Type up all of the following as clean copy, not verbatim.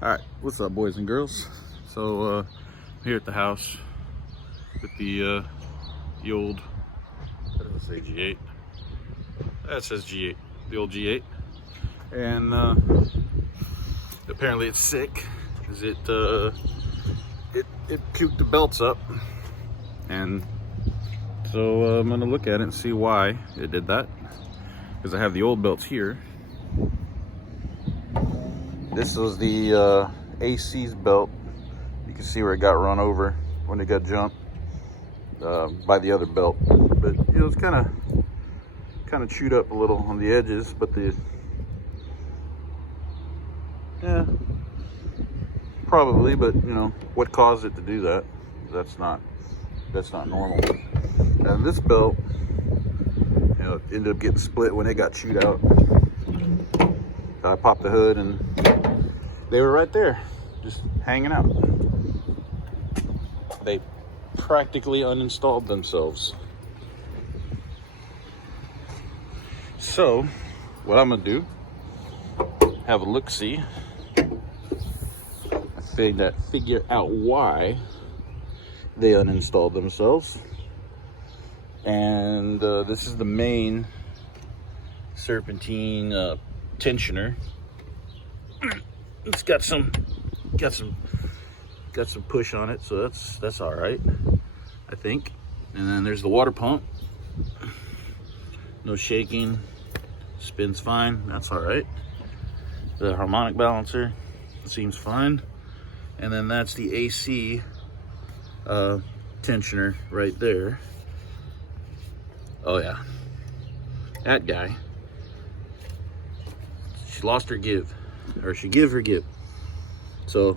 All right, what's up, boys and girls? So I'm here at the house with the old, what did I say, G8? That says G8, the old G8. And apparently it's sick because it puked the belts up. And so I'm gonna look at it and see why it did that. Because I have the old belts here. This was the AC's belt. You can see where it got run over when it got jumped by the other belt. But you know, it's kind of chewed up a little on the edges. But probably. But you know, what caused it to do that? That's not normal. And this belt, you know, ended up getting split when it got chewed out. I popped the hood and they were right there, just hanging out. They practically uninstalled themselves. So, what I'm gonna do, have a look-see, figure out why they uninstalled themselves. And this is the main serpentine tensioner. It's got some push on it, so that's all right, I think. And then there's the water pump. No shaking, spins fine. That's all right. The harmonic balancer seems fine. And then that's the AC tensioner right there. Oh yeah, that guy. She lost her give, or she give her give. So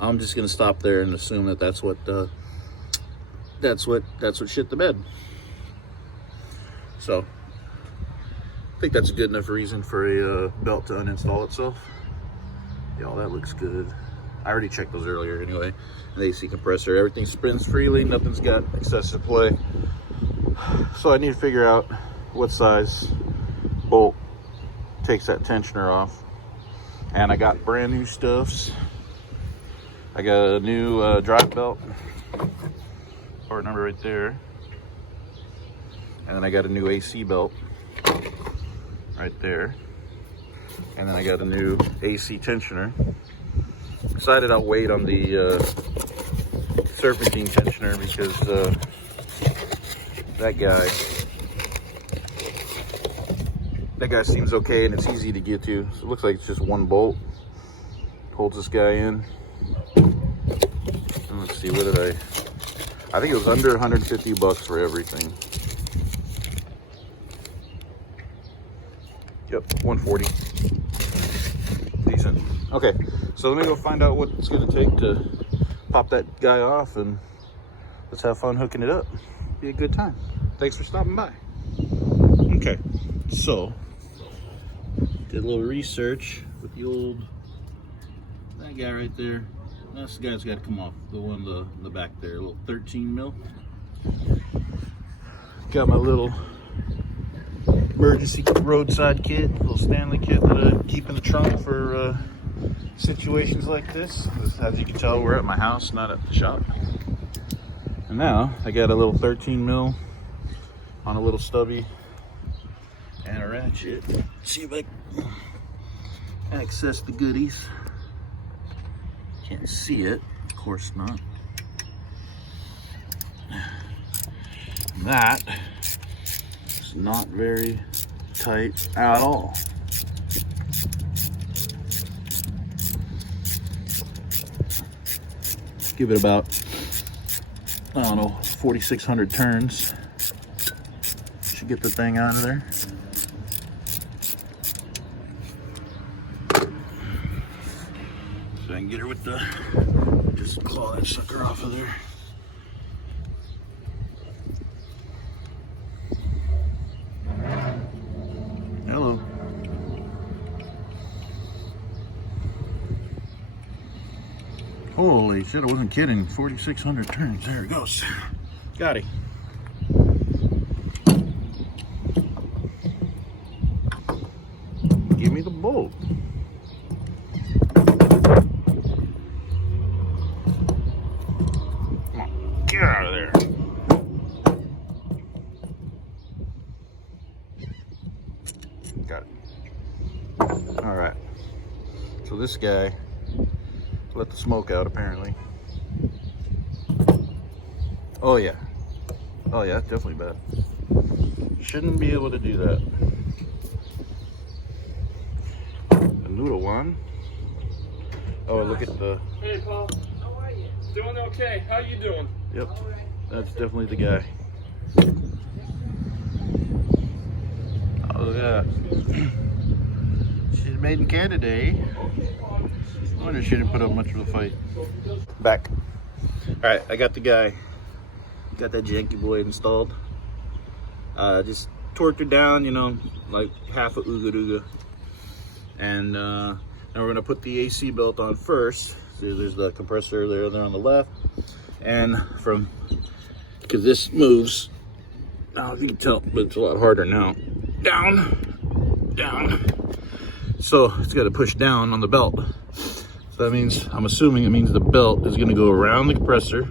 I'm just gonna stop there and assume that that's what shit the bed. So I think that's a good enough reason for a belt to uninstall itself. Y'all, that looks good. I already checked those earlier anyway. The AC compressor, everything spins freely, nothing's got excessive play. So I need to figure out what size bolt takes that tensioner off. And I got brand new stuffs. I got a new drive belt, part number right there. And then I got a new AC belt right there. And then I got a new AC tensioner. Decided I'll wait on the serpentine tensioner because that guy seems okay and it's easy to get to. So it looks like it's just one bolt holds this guy in. And let's see, what did I think it was under 150 bucks for everything. Yep, 140. Decent. Okay, so let me go find out what it's gonna take to pop that guy off, and let's have fun hooking it up. Be a good time. Thanks for stopping by. Okay, so did a little research with the old, that guy right there. That's the guy's got to come off. The one in the back there, a little 13 mil. Got my little emergency roadside kit, little Stanley kit that I keep in the trunk for situations like this. As you can tell, we're at my house, not at the shop. And now I got a little 13 mil on a little stubby and a ratchet. Let's see if I can access the goodies. Can't see it, of course not. That is not very tight at all. Give it about, I don't know, 4,600 turns. Should get the thing out of there. So I can get her with the, just claw that sucker off of there. Hello. Holy shit, I wasn't kidding. 4,600 turns. There it goes. Got it. Give me the bolt. All right. So this guy let the smoke out apparently. Oh yeah. Oh yeah, definitely bad. Shouldn't be able to do that. The noodle one. Oh, look at the. Hey, Paul. How are you? Doing okay. How you doing? Yep. That's definitely the guy. Oh, look at that. She's made in Canada, eh? I wonder if she didn't put up much of a fight. Back. All right, I got the guy. Got that janky boy installed. Just torqued it down, you know, like half a ooga dooga. And now we're gonna put the AC belt on first. See, there's the compressor there on the left. And because this moves, I don't know if you can tell, but it's a lot harder now. Down, down. So it's got to push down on the belt. So that means, I'm assuming it means the belt is gonna go around the compressor,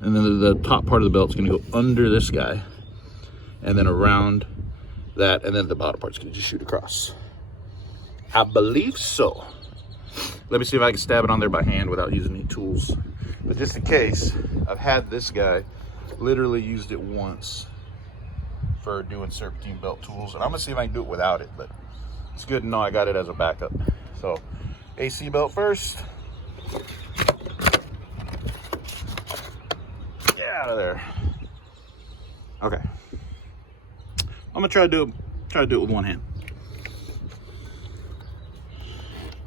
and then the top part of the belt is gonna go under this guy, and then around that, and then the bottom part's gonna just shoot across. I believe so. Let me see if I can stab it on there by hand without using any tools. But just in case, I've had this guy, literally used it once for doing serpentine belt tools. And I'm gonna see if I can do it without it, but it's good to know I got it as a backup. So, AC belt first. Get out of there. Okay. I'm gonna try to do it with one hand.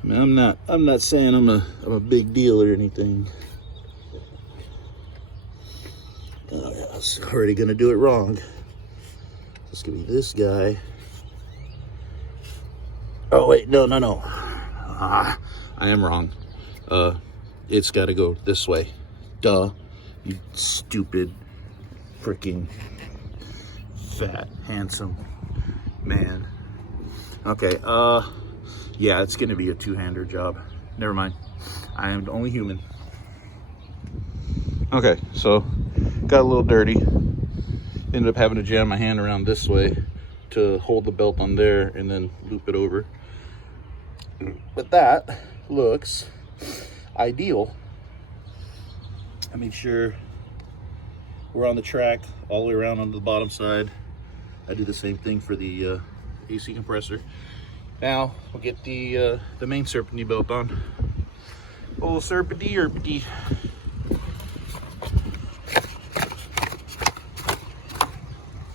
I mean, I'm not saying I'm a big deal or anything. Oh, yeah, I was already gonna do it wrong. It's gonna be this guy. Oh wait, no. I am wrong. It's gotta go this way. Duh, you stupid, freaking fat, handsome man. Okay, yeah, it's gonna be a two-hander job. Never mind. I am only human. Okay, so got a little dirty. Ended up having to jam my hand around this way to hold the belt on there and then loop it over. But that looks ideal. I made sure we're on the track all the way around on the bottom side. I do the same thing for the AC compressor. Now we'll get the main serpentine belt on. Oh, serpentine.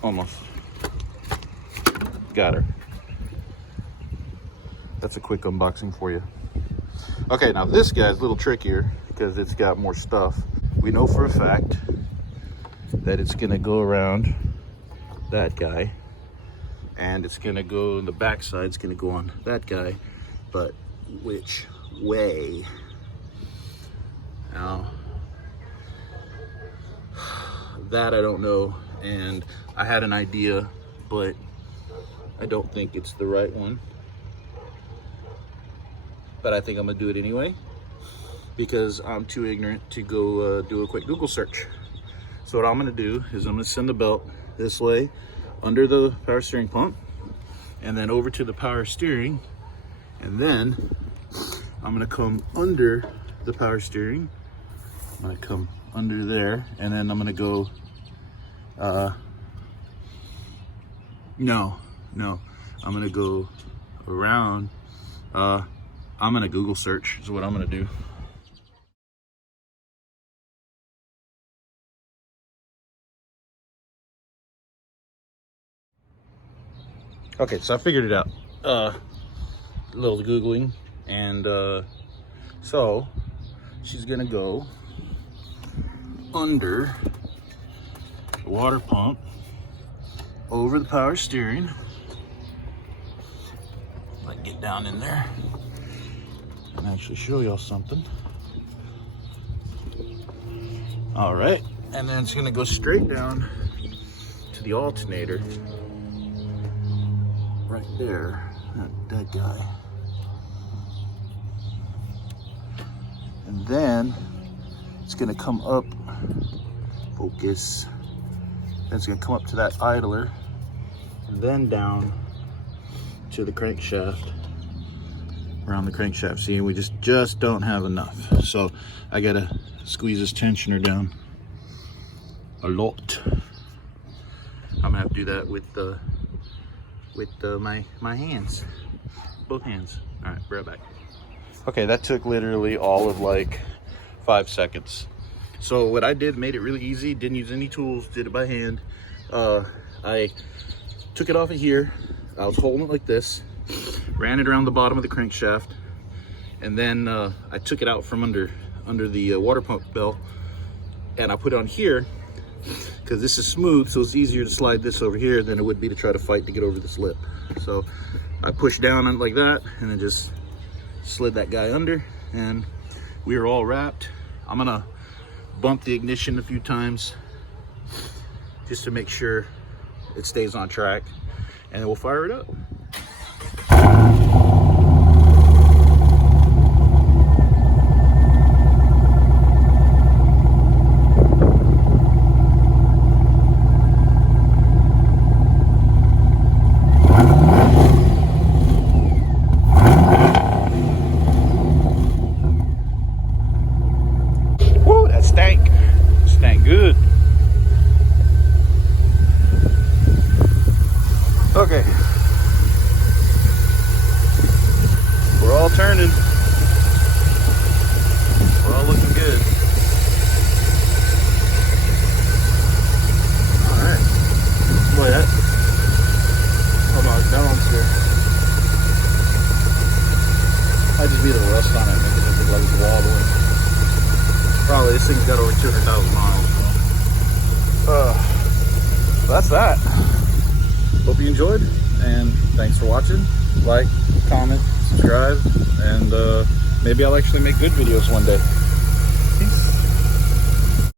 Almost. Got her. That's a quick unboxing for you. Okay, now this guy's a little trickier because it's got more stuff. We know for a fact that it's gonna go around that guy, and it's gonna go in the back side, it's gonna go on that guy, but which way? Now, that I don't know, and I had an idea, but I don't think it's the right one. But I think I'm gonna do it anyway because I'm too ignorant to go do a quick Google search. So what I'm gonna do is I'm gonna send the belt this way under the power steering pump and then over to the power steering, and then I'm gonna come under the power steering. I'm gonna come under there, and then I'm gonna go no, I'm gonna go around. I'm gonna Google search is what I'm gonna do. Okay, so I figured it out. A little Googling, and so she's gonna go under the water pump, over the power steering. If I can get down in there and actually show y'all something. All right, and then it's gonna go straight down to the alternator right there, that guy. And then it's gonna come up, focus, then it's gonna come up to that idler, and then down to the crankshaft, around the crankshaft. See, we just don't have enough. So I gotta squeeze this tensioner down a lot. I'm gonna have to do that with my hands, both hands. All right, be right back. Okay, that took literally all of like 5 seconds. So what I did made it really easy. Didn't use any tools. Did it by hand. I took it off of here. I was holding it like this. Ran it around the bottom of the crankshaft, and then I took it out from under the water pump belt, and I put it on here because this is smooth, so it's easier to slide this over here than it would be to try to fight to get over this lip. So I pushed down on it like that, and then just slid that guy under, and we are all wrapped. I'm gonna bump the ignition a few times just to make sure it stays on track, and then we'll fire it up. Whoa, that stank. Stank good. Okay. We're all turning. We're all looking good. Alright. Boy, that. Hold on, that one's here. Might just be the rust on it, making it look like it's wobbling. Probably this thing's got over 200,000 miles. So that's that. Hope you enjoyed, and thanks for watching. Like, comment, subscribe, and maybe I'll actually make good videos one day.